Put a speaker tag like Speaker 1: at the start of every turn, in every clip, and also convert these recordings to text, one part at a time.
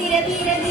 Speaker 1: തിര തിര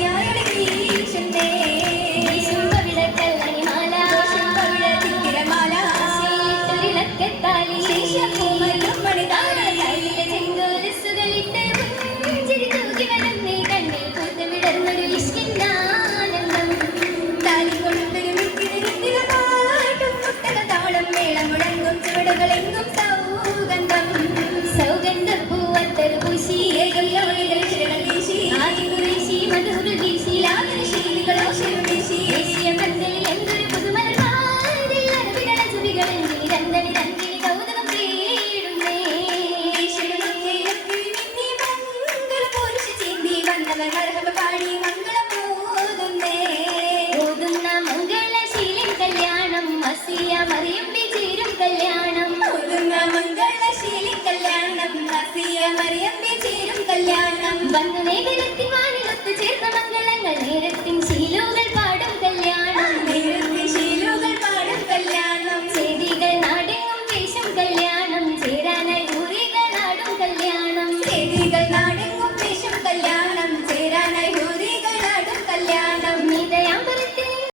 Speaker 1: ആസിയ മറിയമ്മേ ചേരും കല്യാണം.
Speaker 2: വന്നു നേരത്തിൻ വാനിലൊത്തു ചേർന്ന നേരത്തിൻ